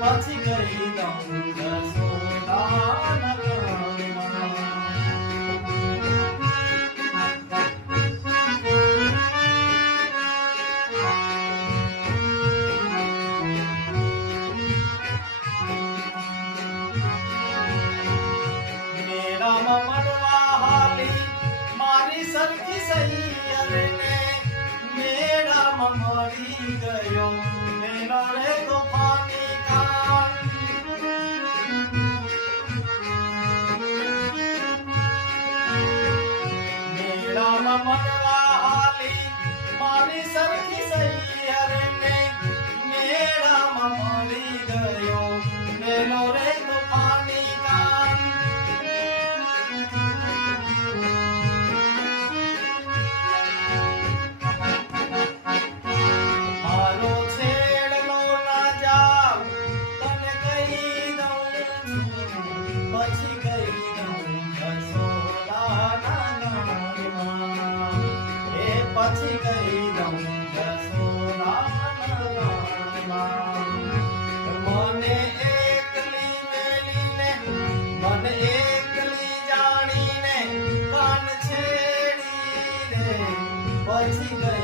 પછી ગઈ દઉં જસોદાના મેળામાં મળવા હાલી મારી સરખી સૈયરને મેળામાં મળી ગયો મેળો રે તોફાની મળવા હાલી મારી સરખી સૈયરને મેળામાં મળી ગયો મેલો રે તોફાની કાન મારો છેડલો ના જાવ તને કહી દઉં પછી કહી દઉં પછી ગઈ દઉં જસોદાના મને એકલી મેલીને મને એકલી જાણીને કાન છેડીને પછી ગઈ